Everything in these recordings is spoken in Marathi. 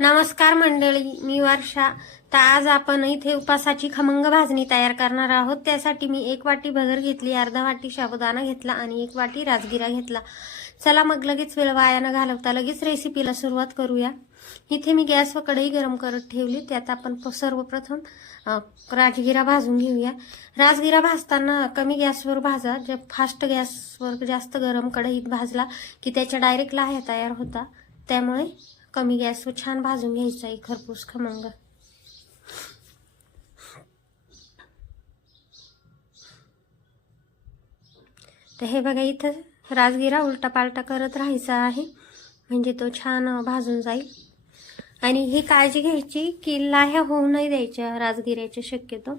नमस्कार मंडळी, मी वर्षा. तर आज आपण इथे उपासाची खमंग भाजणी तयार करणार आहोत. त्यासाठी मी 1 वाटी भगर घेतली, अर्धा वाटी साबुदाणा घेतला आणि 1 वाटी राजगिरा घेतला. चला मग लगेच वेळ वाया न घालवता लगेच रेसिपीला सुरुवात करूया. इथे मी गॅस व कढई गरम करत ठेवली. त्यात आपण सर्वप्रथम राजगिरा भाजून घेऊया. राजगिरा भाजताना कमी गॅसवर भाजा. जब फास्ट गॅसवर जास्त गरम कढईत भाजला की त्याच्या डायरेक्ट लाह्या तयार होता. त्यामुळे कमी गॅसवर छान भाजून घ्यायचा आहे खरपूस खमंग. तर हे बघा, इथं राजगिरा उलटा पालटा करत राहायचा आहे म्हणजे तो छान भाजून जाईल. आणि ही काळजी घ्यायची की लाह्या होऊ नाही द्यायच्या राजगिऱ्याच्या शक्यतो.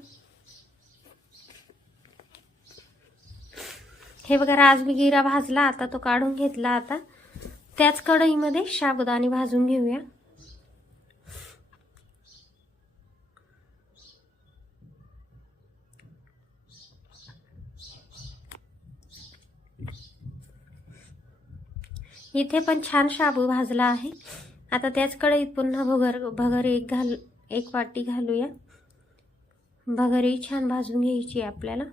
हे बघा, राजगिरा भाजला, आता तो काढून घेतला. आता त्याच कढईमध्ये साबुदाणे भाजून घेऊया. इथे पण छान शाबू भाजला आहे. आता त्याच कढईत पुन्हा भगर एक वाटी घालूया. भगरही छान भाजून घ्यायची आपल्याला.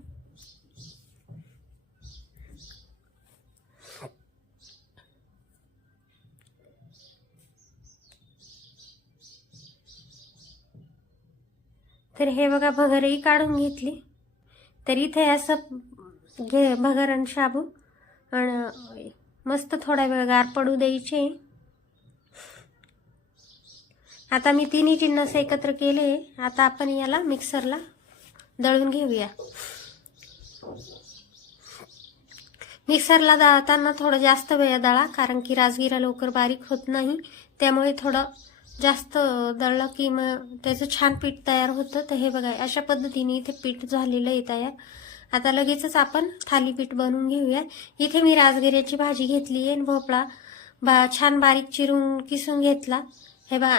तर हे बघा, भगरही काढून घेतली. तर इथे असं भगर आणि शाबू मस्त थोडा वेळ गार पडू द्यायचे. आता मी तिन्ही जिन्नस एकत्र केले. आता आपण याला मिक्सरला दळून घेऊया. मिक्सरला दळताना थोडं जास्त वेळ दळा, कारण की राजगिरा लवकर बारीक होत नाही. त्यामुळे थोडं जास्त दळलं की मग त्याचं छान पीठ तयार होतं. तर हे बघा, अशा पद्धतीने इथे पीठ झालेलं आहे तयार. आता लगेचच आपण थालीपीठ बनवून घेऊया. इथे मी राजगिऱ्याची भाजी घेतली आहे. भोपळा छान बारीक चिरून किसून घेतला. हे बघा,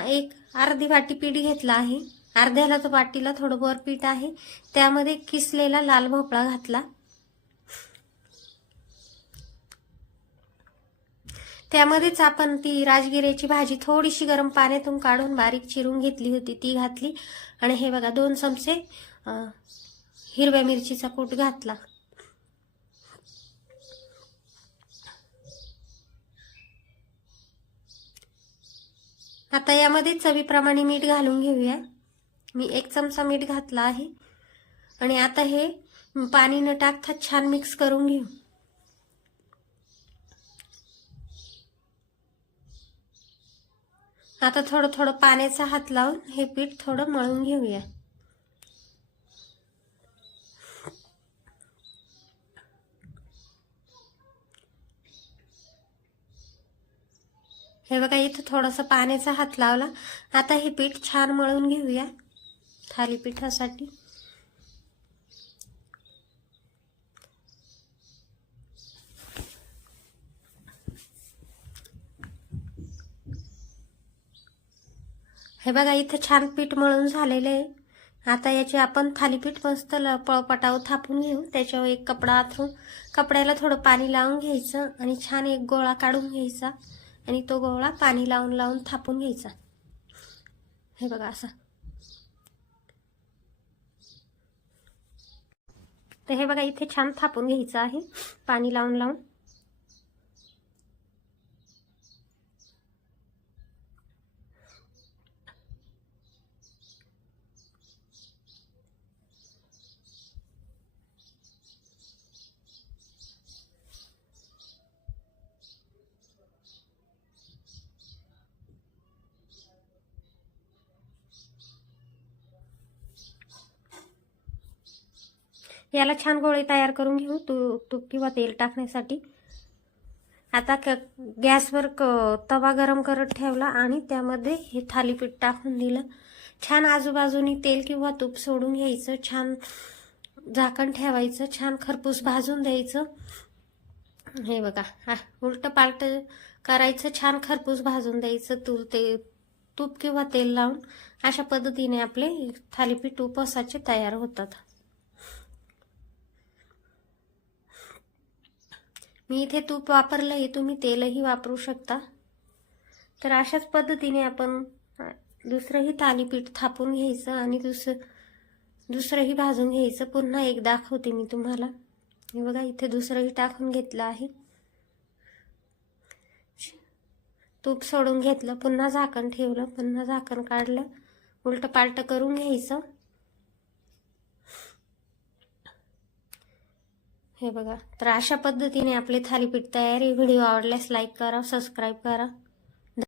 अर्धी वाटी पीठ घेतला आहे. अर्ध्याला तर वाटीला थोडं वर पीठ आहे. त्यामध्ये किसलेला लाल भोपळा घातला. त्यामध्येच आपण ती राजगिऱ्याची भाजी थोडीशी गरम पाण्यातून काढून बारीक चिरून घेतली होती, ती घातली. आणि हे बघा, 2 चमचे हिरव्या मिरचीचा कूट घातला. आता यामध्ये चवीप्रमाणे मीठ घालून घेऊया. मी 1 चमचा मीठ घातला आहे. आणि आता हे पाणी न टाकता छान मिक्स करून घेऊ. आता थोडं थोडं पाण्याचा हात लावून हे पीठ थोडं मळून घेऊया. हे बघा, इथं थोडंसं पाण्याचा हात लावला. आता हे पीठ छान मळून घेऊया थालीपीठासाठी. हे बघा, इथं छान पीठ मळून झालेलं आहे. आता याचे आपण थालीपीठ मस्त पळपटावर थापून घेऊ. त्याच्यावर एक कपडा आथरून कपड्याला थोडं पाणी लावून घ्यायचं आणि छान एक गोळा काढून घ्यायचा आणि तो गोळा पाणी लावून लावून थापून घ्यायचा. हे बघा असं. तर हे बघा, इथे छान थापून घ्यायचं आहे पाणी लावून लावून. याला छान गोळे तयार करून घेऊ तूप किंवा तेल टाकण्यासाठी. आता गॅसवर तवा गरम करत ठेवला आणि त्यामध्ये हे थालीपीठ टाकून दिलं. छान आजूबाजूनी तेल किंवा तूप सोडून घ्यायचं. छान झाकण ठेवायचं. छान खरपूस भाजून द्यायचं. हे बघा, उलट पालट करायचं. छान खरपूस भाजून द्यायचं तूप किंवा तेल लावून. अशा पद्धतीने आपले थालीपीठ उपासाचे तयार होतात. मी इथे तूप वापरलंय, तुम्ही तेलही वापरू शकता. तर अशाच पद्धतीने आपण दुसरंही थालीपीठ थापून घ्यायचं आणि दुसरंही भाजून घ्यायचं. पुन्हा एक दाखवते मी तुम्हाला. हे बघा, इथे दुसरंही टाकून घेतलं आहे. तूप सोडून घेतलं, पुन्हा झाकण ठेवलं, पुन्हा झाकण काढलं, उलट पालट करून घ्यायचं. हे बघा, तर अशा पद्धतीने आपले थालीपीठ तयार आहे. व्हिडिओ आवडल्यास लाईक करा, सबस्क्राईब करा.